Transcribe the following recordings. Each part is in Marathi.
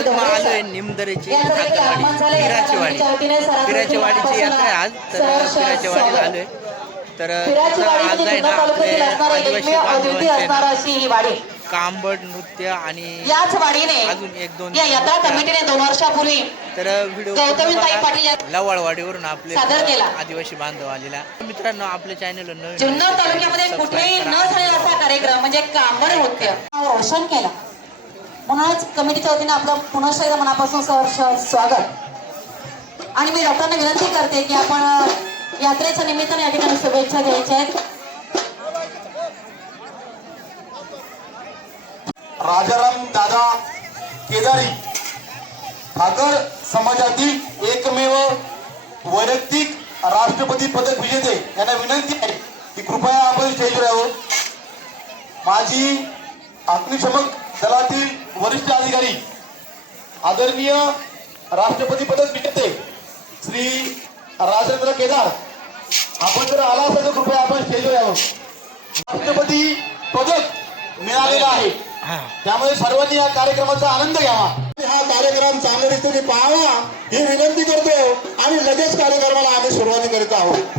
आज मग आलोय निमदरेची पिराची वाडी वाडीची यात्रा आहे आज. तर पिराच्या वाडीला आलोय. तर आज आहे ना आपले आदिवासी बांधवांचे कांबड नृत्य आणि याच वाडीने अजून एक दोन या यात्रा कमिटीने 2 वर्षापूर्वी तर व्हिडिओ गौतमीताई पाटील लवाळवाडीवरून आपले सादर केला. आदिवासी बांधव आलेला. मित्रांनो आपल्या चॅनल नवीन जुन्नर तालुक्यामध्ये कुठेही न झालेला असा कार्यक्रम म्हणजे कांबड नृत्य रोशन केला. म्हणूनच कमिटीच्या वतीने आपलं पुनश्च एकदा मनापासून सहर्ष स्वागत. आणि मी डॉक्टरांना विनंती करते की आपण यात्रेच्या निमित्ताने या ठिकाणी शुभेच्छा द्यायच्या आहेत. राजाराम दादा केदारी ठाकर समाजातील एकमेव वैयक्तिक राष्ट्रपती पदक विजेते यांना विनंती आहे की कृपया आपण स्टेजवर यावं. माजी अग्निशमक दलातील वरिष्ठ अधिकारी आदरणीय राष्ट्रपती पदक विजेते श्री राजेंद्र केदार आपण जर आला असेल तर कृपया आपण स्टेजवर यावं. राष्ट्रपती पदक मिळालेलं आहे त्यामुळे सर्वांनी या कार्यक्रमाचा आनंद घ्यावा. हा कार्यक्रम चांगल्या रीतीने पाहावा ही विनंती करतो आणि लगेच कार्यक्रमाला आम्ही सुरुवात करीत आहोत.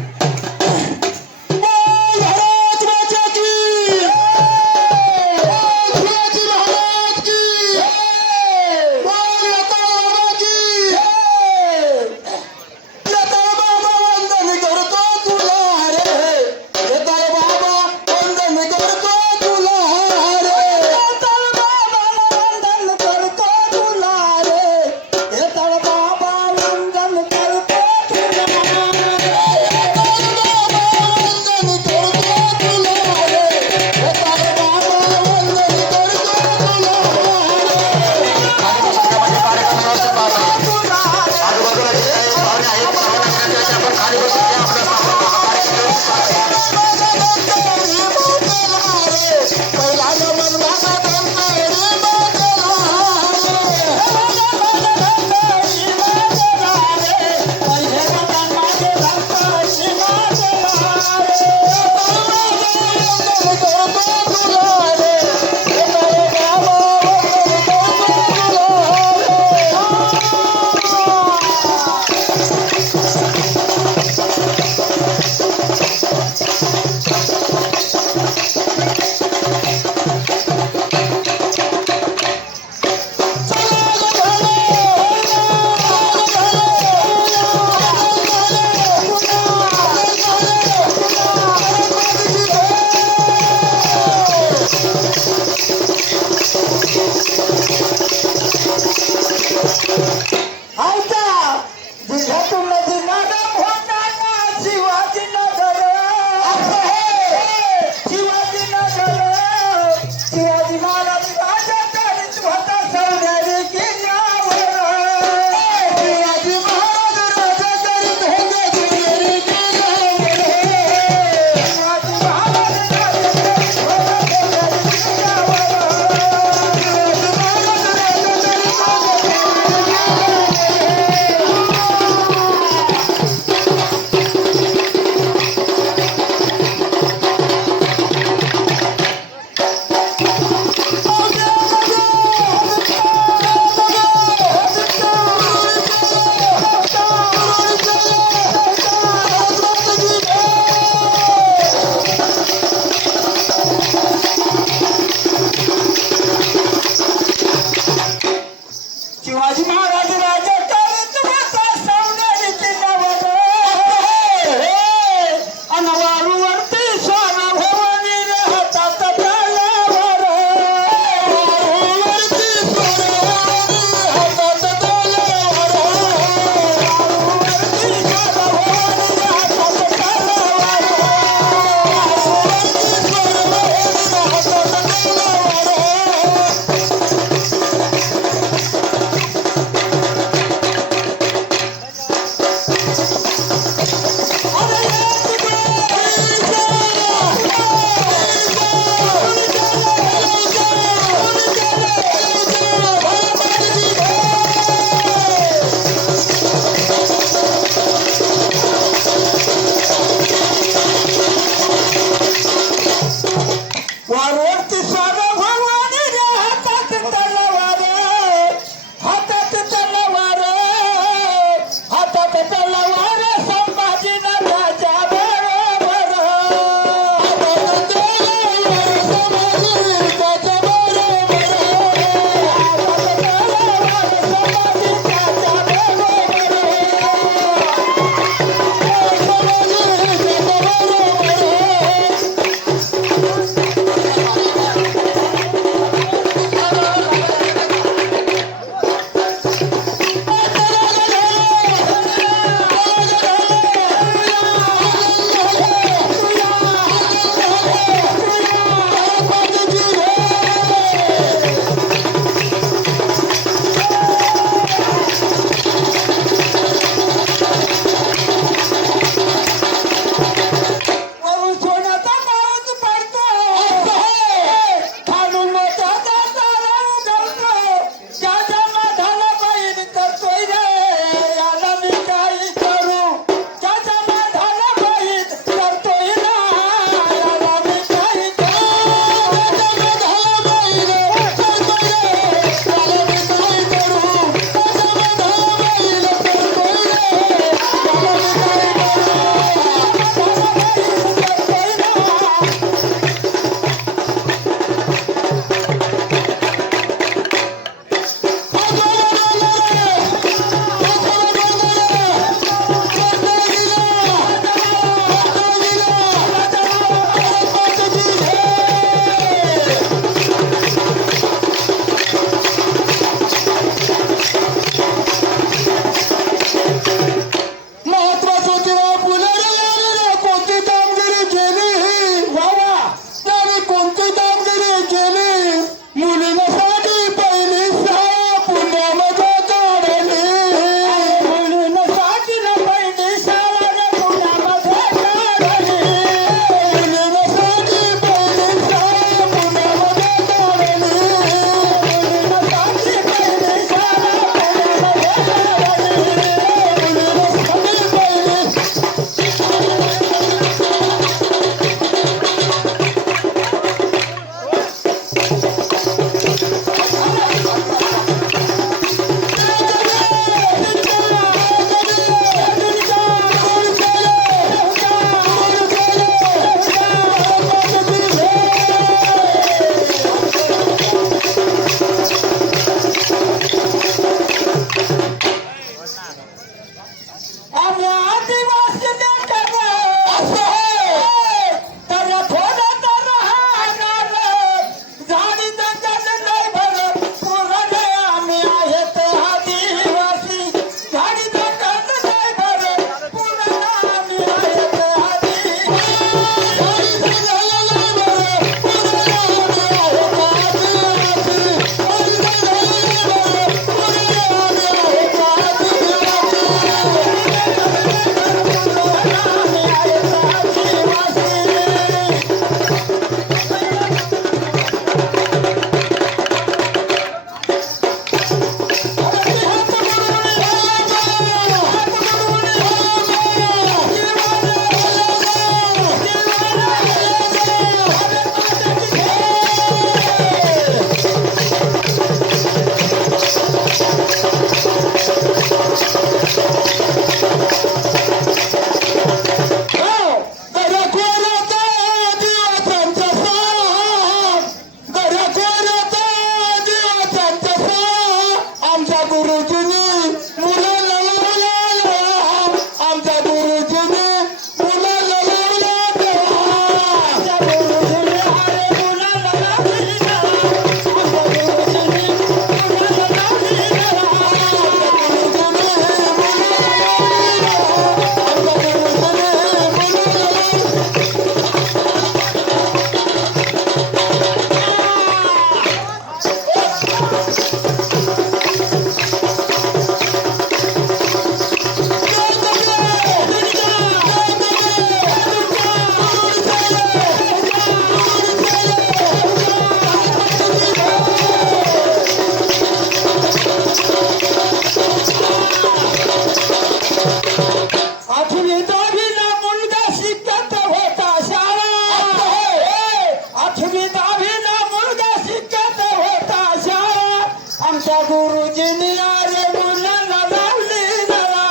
गुरुजींनी अरे मुलांना लावली जरा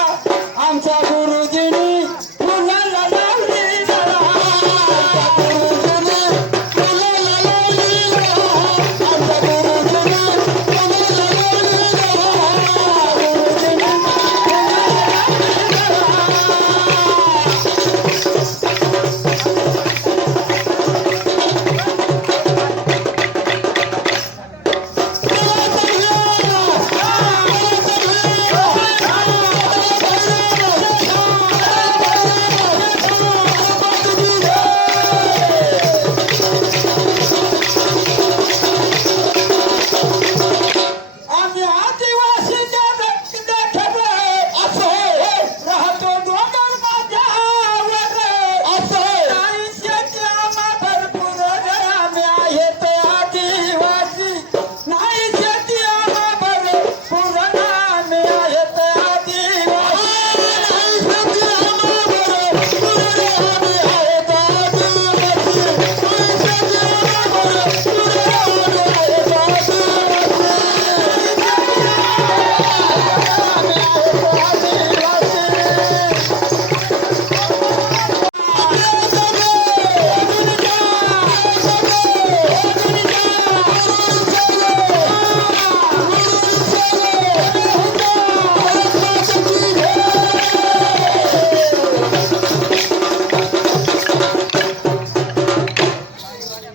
आमच्या गुरुजींनी मुलांना लावली जरा आमच्या गुरुजींनी मुलांना लावली जरा आमच्या गुरुजींनी मुलांना लावली जरा गुरुजींनी आम्ही आदिवासीच्या देख्यात असं राहतो डोंगर माझ्यावर असं आयुष्याची आम्हा भरपूर आम्ही आहेत आदिवासी नाही शेती आम्हा भरपूर आम्ही आहेत आदिवासी नाही शेती आम्हा भरपूर आम्ही आहेत आदिवासी नाही शेती आम्हा भरपूर आम्ही आहेत आदिवासी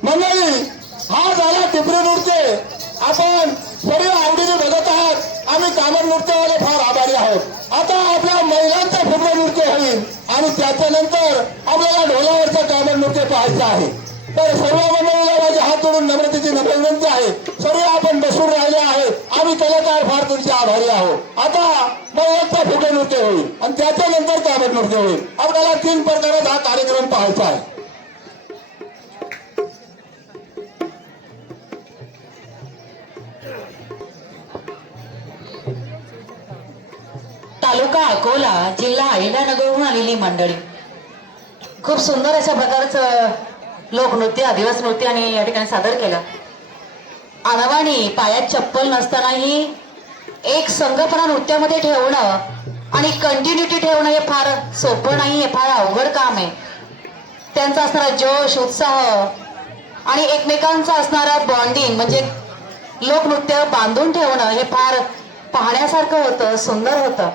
मंडळी हा झाला टिपरी नृत्य आपण सर्व आवडीने बघत आहात आम्ही कामर नृत्यवाले फार आभारी आहोत आता आपल्या महिलांचं फुगडे नृत्य होईल आणि त्याच्यानंतर आपल्याला ढोलावरचं कामर नृत्य पाहायचं आहे तर सर्व मंडळीला माझ्या हात जोडून नम्रतेची विनंती आहे सर्व आपण बसून राहिले आहेत आम्ही कलाकार फार तुमचे आभारी आहोत आता महिलांचं फुगडे नृत्य होईल आणि त्याच्यानंतर कामर नृत्य होईल आपल्याला 3 प्रकारात हा कार्यक्रम पाहायचा आहे तालुका अकोला जिल्हा अहिल्यानगरहून आलेली मंडळी खूप सुंदर अशा प्रकारचं लोकनृत्य आदिवासी नृत्य आणि या ठिकाणी सादर केलं अनवाणी पायात चप्पल नसतानाही एक संघपणा नृत्यामध्ये ठेवणं आणि कंटिन्युटी ठेवणं हे फार सोपं नाही हे फार अवघड काम आहे त्यांचा असणारा जोश उत्साह आणि एकमेकांचा असणारा बॉन्डिंग म्हणजे लोकनृत्य बांधून ठेवणं हे फार पाहण्यासारखं होतं सुंदर होतं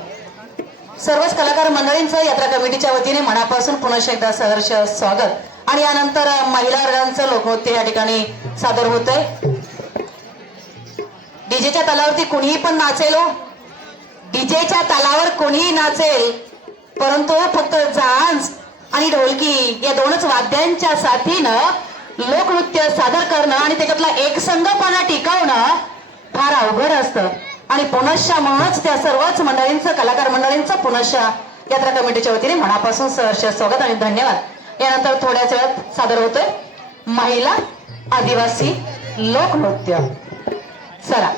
सर्वच कलाकार मंडळींचं यात्रा कमिटीच्या वतीने मनापासून पुन्हा एकदा सहर्ष स्वागत आणि यानंतर महिला वर्गांचं लोकनृत्य या ठिकाणी सादर होतंय डीजेच्या तालावरती कुणीही पण नाचेल डीजेच्या तालावर कोणीही नाचेल परंतु फक्त झांज आणि ढोलकी या 2च वाद्यांच्या साथीनं लोकनृत्य सादर करणं आणि त्याच्यातला एकसंघपणा टिकवणं फार अवघड असतं आणि पुनश्च म्हणूनच त्या सर्वच मंडळींचं कलाकार मंडळींचं पुनश्च यात्रा कमिटीच्या वतीने मनापासून सहर्ष स्वागत आणि धन्यवाद यानंतर थोड्याच वेळात सादर होतोय महिला आदिवासी लोकनृत्य चला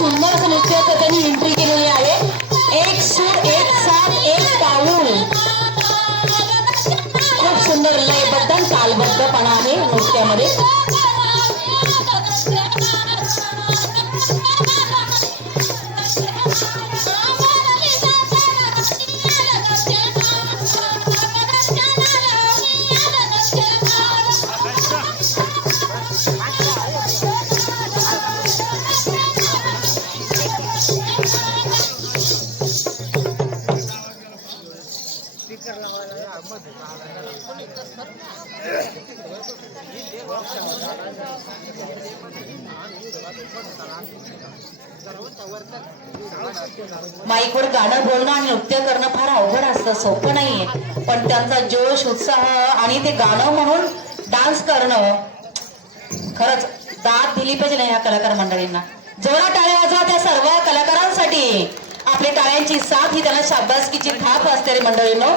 सुंदर असं नृत्य त्यांनी एंट्री केलेली आहे एक सूर एक साथ एक पाऊल खूप सुंदर लयबद्ध तालबद्धपणा आहे नृत्यामध्ये माईकवर गाणं बोलणं आणि नृत्य करणं फार अवघड असतं सोपं नाहीये पण त्यांचा जोश उत्साह आणि ते गाणं म्हणून डान्स करणं खरंच दाद दिली पाहिजे ह्या कलाकार मंडळींना जोरा टाळ्या वाजवा त्या सर्व कलाकारांसाठी. आपल्या टाळ्यांची साथ ही त्यांना शाबासकीची थाप असते रे मंडळींनो.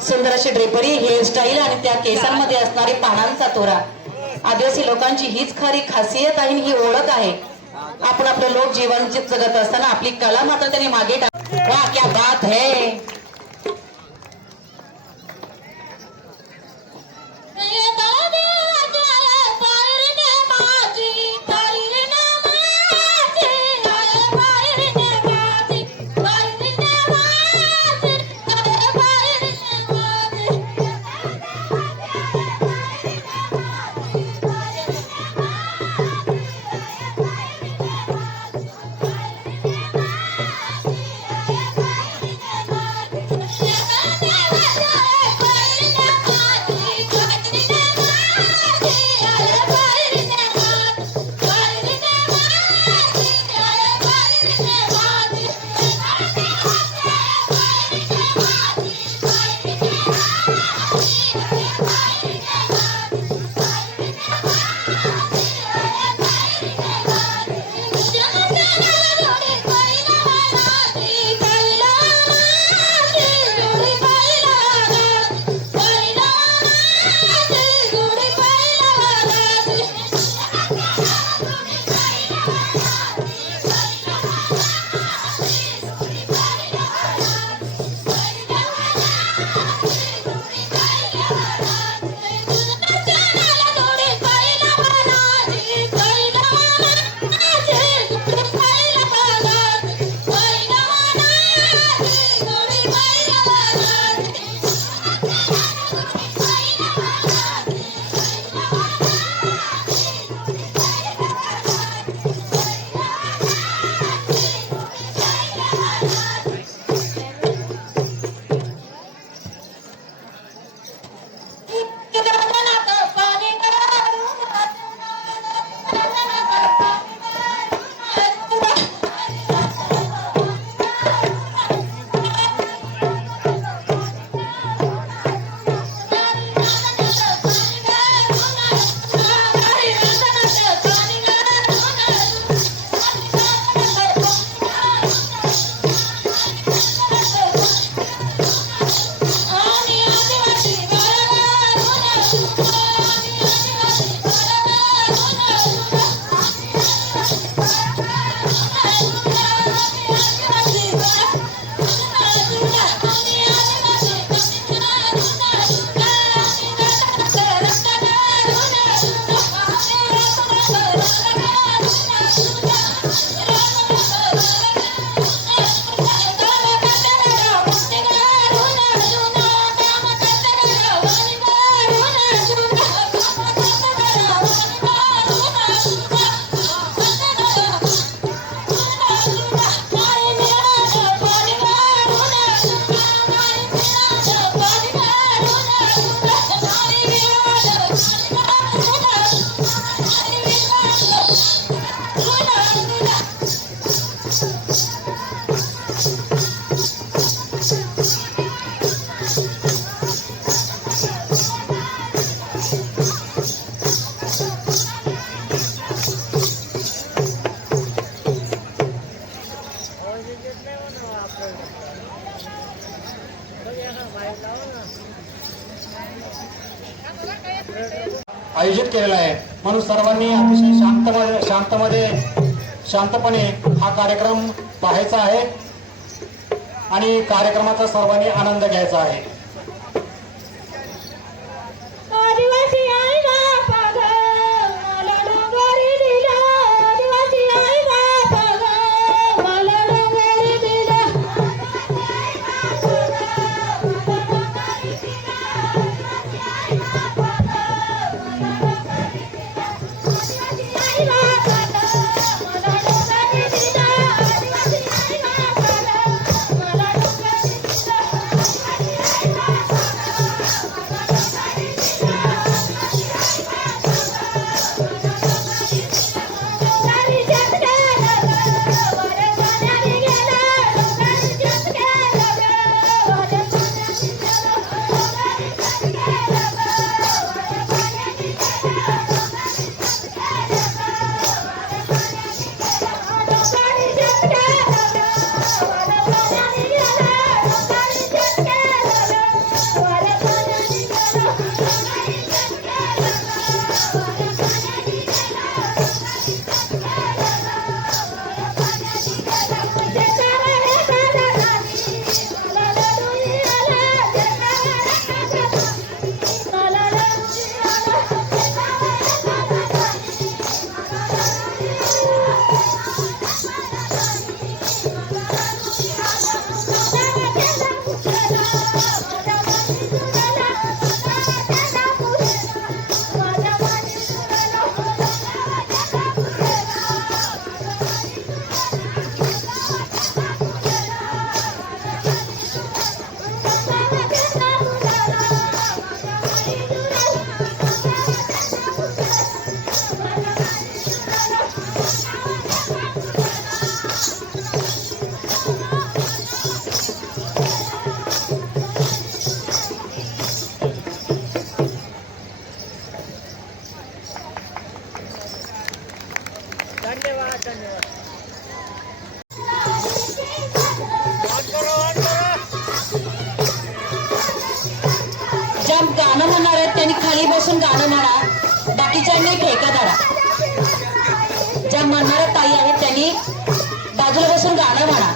सुंदर अशी ड्रेपरी, हेअरस्टाईल आणि त्या केसांमध्ये असणारी पानांचा तोरा. आदिवासी लोकांची हीच खरी खासियत आहे, ही ओळख आहे. आपण आपलं लोक जीवन जगत असताना आपली कला मात्र त्यांनी मागे टाक. वाह क्या बात है. आयोजित केलेला आहे. म्हणून सर्वांनी अतिशय शांतपणे हा कार्यक्रम पाहायचा आहे आणि कार्यक्रमाचा सर्वांनी आनंद घ्यायचा आहे. गाणं म्हणणार आहेत त्यांनी खाली बसून गाणं म्हणा, बाकीच्यांनी ठेका धरा. ज्या म्हणणाऱ्या ताई आहेत त्यांनी बाजूला बसून गाणं म्हणा.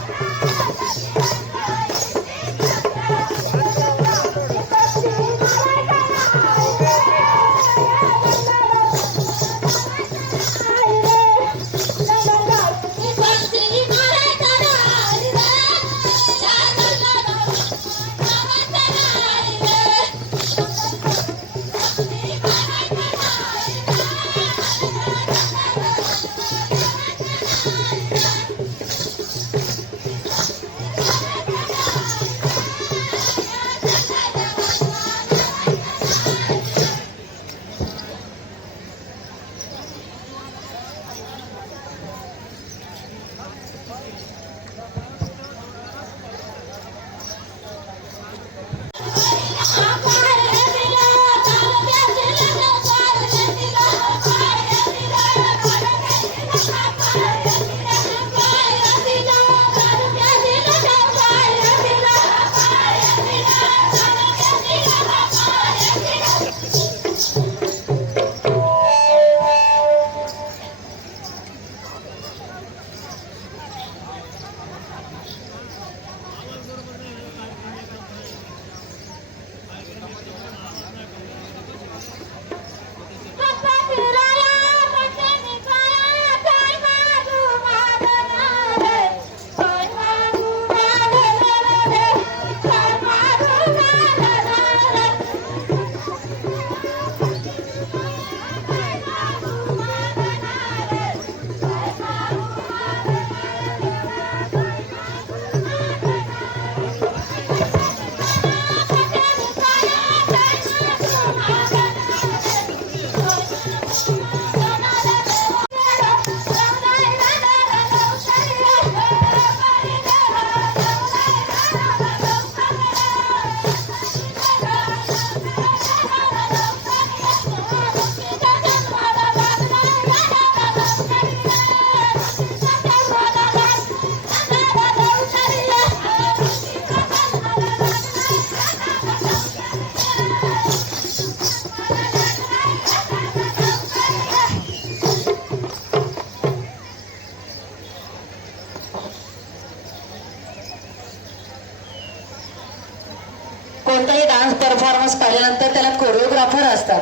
कोणताही डान्स परफॉर्मन्स काढल्यानंतर त्याला कोरिओग्राफर असतात,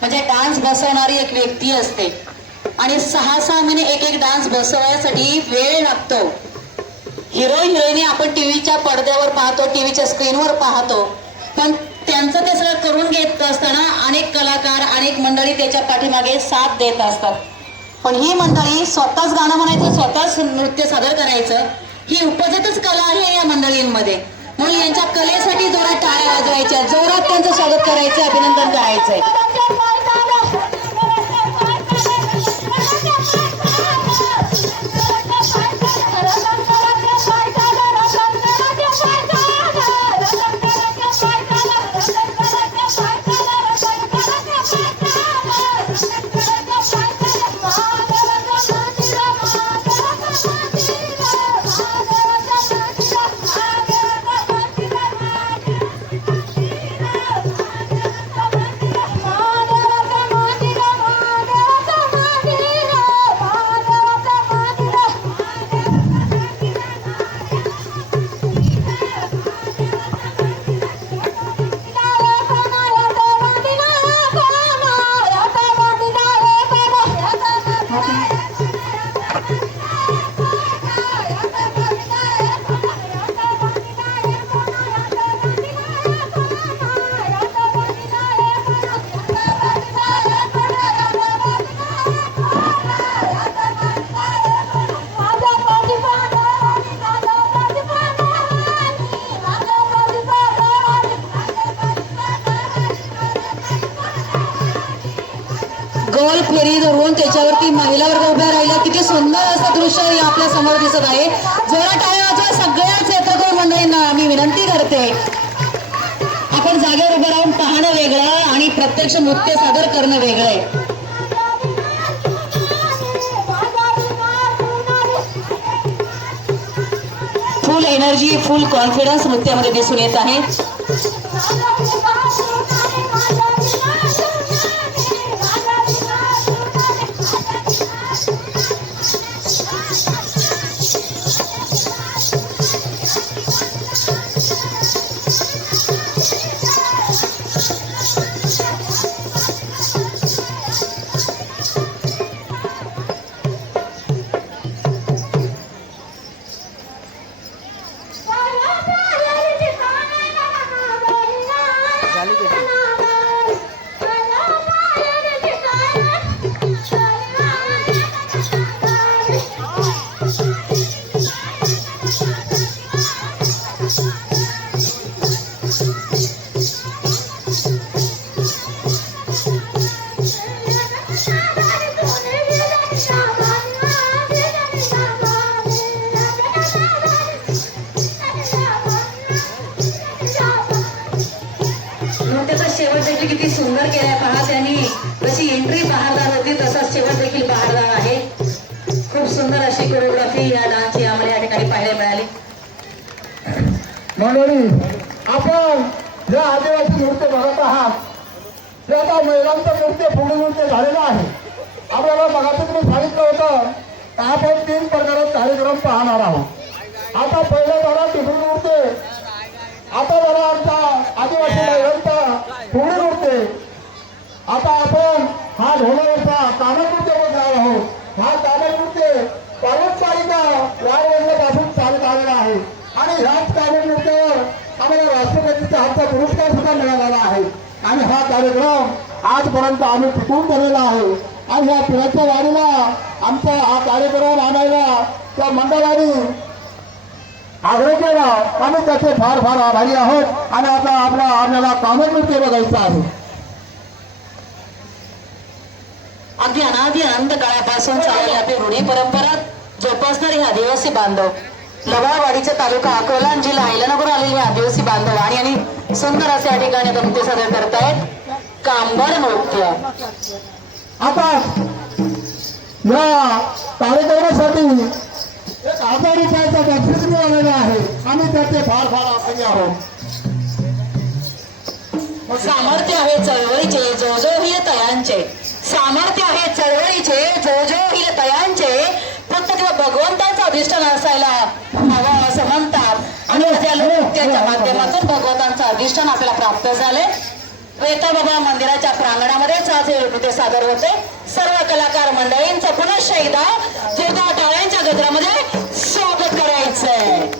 म्हणजे डान्स बसवणारी एक व्यक्ती असते आणि 6-6 महिने एक डान्स बसवण्यासाठी वेळ लागतो. हिरो हिरोईनी आपण टीव्हीच्या पडद्यावर पाहतो, टीव्हीच्या स्क्रीनवर पाहतो, पण त्यांचं ते सगळं करून घेत असताना अनेक कलाकार अनेक मंडळी त्याच्या पाठीमागे साथ देत असतात. पण ही मंडळी स्वतःच गाणं म्हणायचं, स्वतःच नृत्य सादर करायचं, ही उपजतच कला आहे या मंडळींमध्ये. म्हणून यांच्या कलेसाठी जोरात टाळ्या वाजवायच्या, जोरात त्यांचं स्वागत करायचं, अभिनंदन करायचंय. गोल फेरी धरून त्याच्यावरती महिला वर्ग उभ्या राहिला. किती सुंदर असं दृश्य आपल्या समोर दिसत आहे. जोरात टाळ्या वाजवा सगळ्या क्षेत्रकर मंडळींना मी विनंती करते. आपण जागेवर उभं राहून पाहणं वेगळं आणि प्रत्यक्ष नृत्य सादर करणं वेगळं आहे. फुल एनर्जी, फुल कॉन्फिडन्स नृत्यामध्ये दिसून येत आहे. सुंदर केल्या पहा त्यांनी. जशी एंट्री बहारदार होती तसाच शेवट देखील बहारदार आहे. खूप सुंदर अशी कोरिओग्राफी या डान्सची आम्हाला या ठिकाणी पाहायला मिळाली. मंडळी, आपण जे आदिवासी नृत्य बघत आहात ते आता महिलांचं नृत्य फुगडी नृत्य झालेलं आहे. आपल्याला मगाशी तुम्ही सांगितलं होतं की आपण 3 प्रकारात कार्यक्रम पाहणार आहोत. आता पहिलं झालं टिपरी नृत्य, आता झाला आमचा आदिवासी महिलांचा फुगडी नृत्य. आता आपण हा ढोलावरचा कामन नृत्य बघणार आहोत. हा कामन नृत्य पारंपरिका वारवंशापासून चालत आलेला आहे आणि ह्याच कामन नृत्यावर आम्हाला राष्ट्रपतीचा हातचा पुरस्कार सुद्धा मिळालेला आहे. आणि हा कार्यक्रम आजपर्यंत आम्ही टिकवून ठेवलेला आहे. आणि ह्या पिराच्या वाडीला आमचा हा कार्यक्रम आणायला त्या मंडळाने आग्रह केला. आम्ही त्याचे फार फार आभारी आहोत. आणि आता आपल्याला कामन नृत्य बघायचं आहे. अगदी अनादी अनंत काळापासून चाललेली आपली रूढी परंपरा जोपासणारे हे आदिवासी बांधव, लवाळवाडीचा तालुका अकोला आणि जिल्हा अहिल्यानगर आलेले आदिवासी बांधव आणि सुंदर असे या ठिकाणी आता नृत्य सादर करतायत. कांबर नृत्य. आता या कार्यक्रमासाठी 1000 रुपयाचा बक्षीस मिळालेला आहे. आम्ही त्याचे फार फार आभारी आहोत. सामर्थ्य आहे चळवळीचे जो जो हिर तयांचे. सामर्थ्य आहे चळवळीचे जो जो हिर तयांचे. फक्त तेव्हा भगवंताचं अधिष्ठान असायला हवं असं म्हणतात. आणि त्या नृत्याच्या माध्यमातून भगवंतांचं अधिष्ठान आपल्याला प्राप्त झाले. वेता बाबा मंदिराच्या प्रांगणामध्येच आज हे नृत्य सादर होते. सर्व कलाकार मंडळींचं पुनश्च एकदा जोरदार टाळ्यांच्या गजरामध्ये स्वागत करायचंय.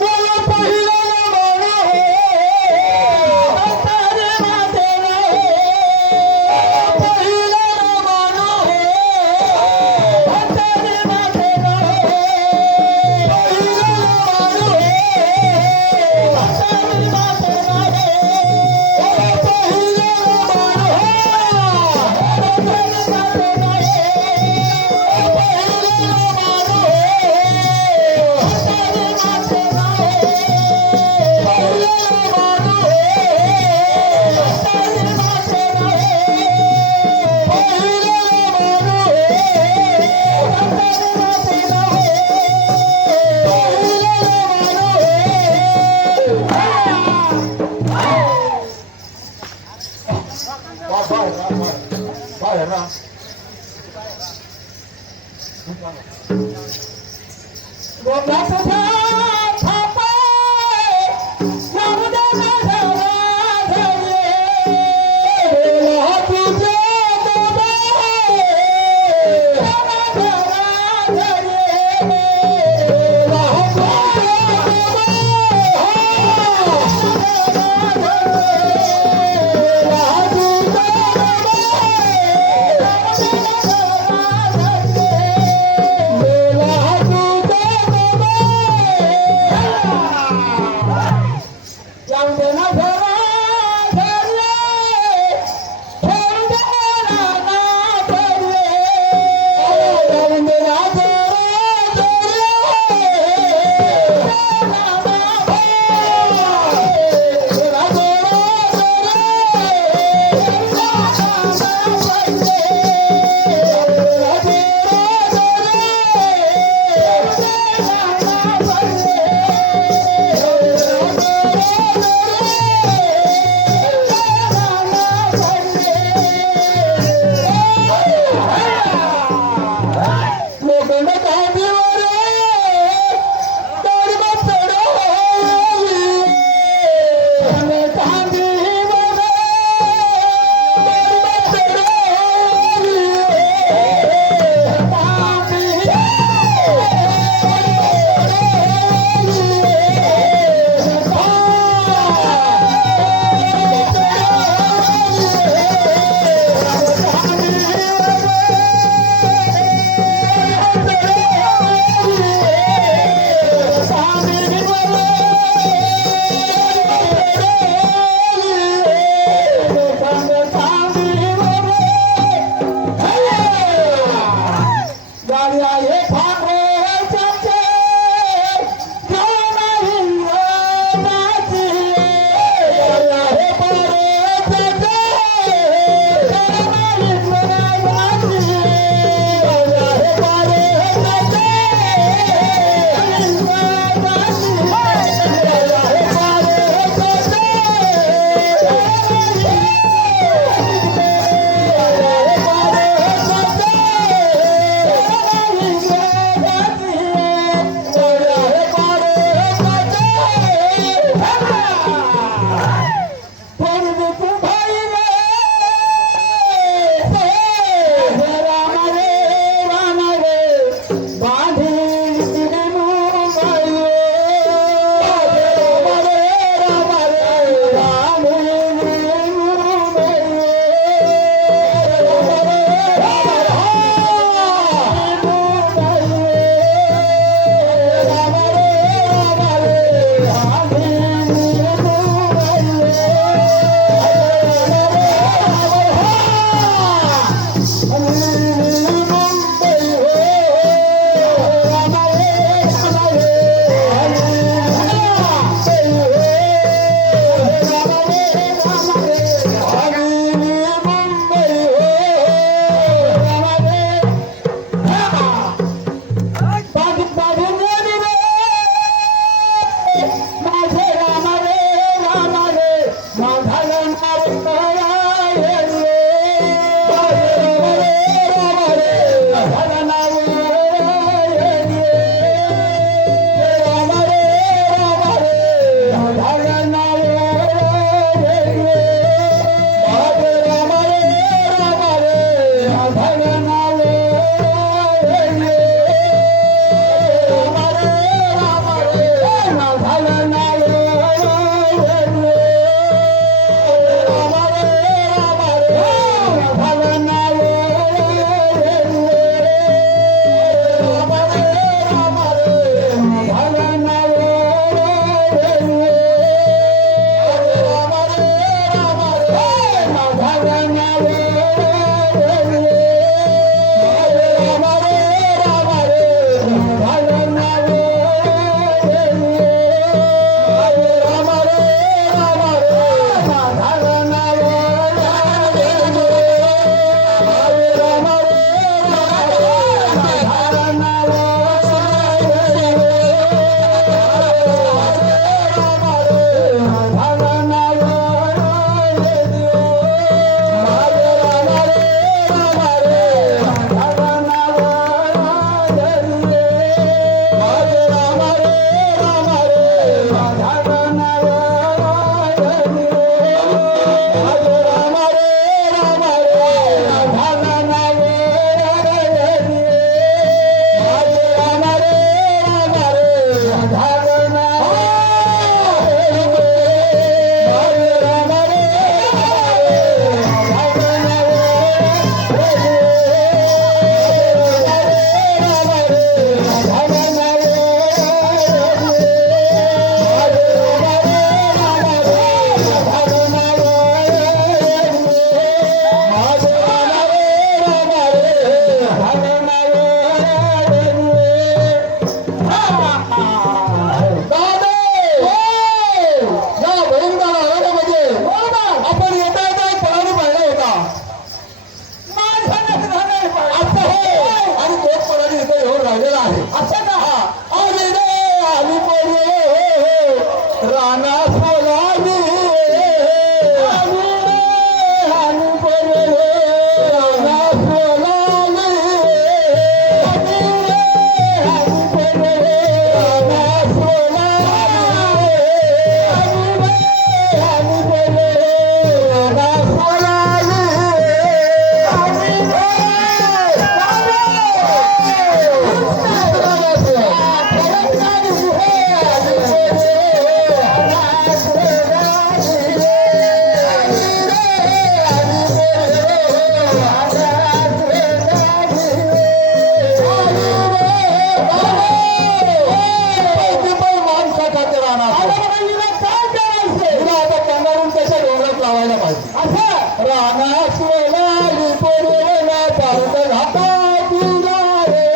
सोनाली पोरवना पारत घाटाची रे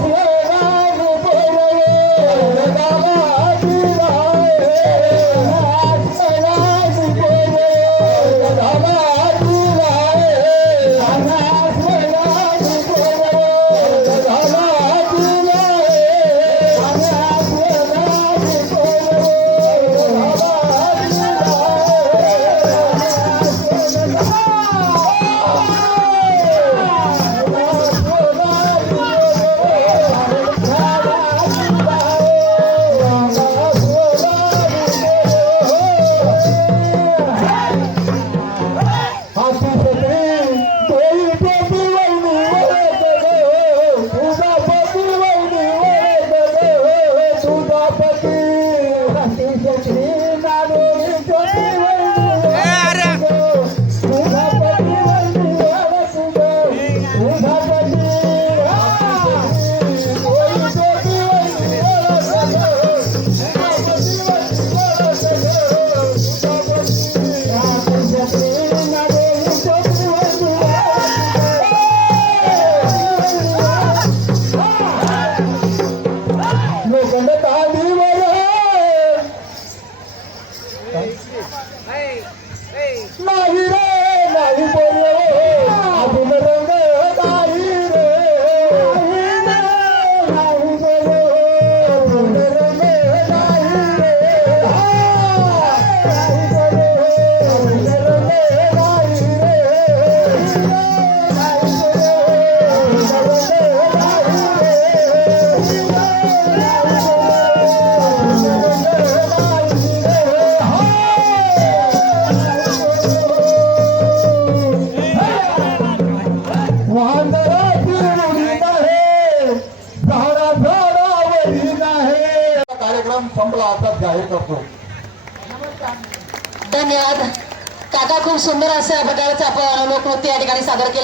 सोनाली पोरवे गावाची रे सोनाली पोरवे गावाची रे सोनाली पोरवे गावाची नाही रे नाही बोललो अजून रंग नाही रे नाही बोललो अजून रंग नाही रे नाही बोललो अजून रंग नाही रे नाही बोललो कार्यक्रम संपला आता जाहीर करतो. धन्यवाद काका. खूप सुंदर असं प्रकारचं आपण लोकनृत्य या ठिकाणी सादर केलं.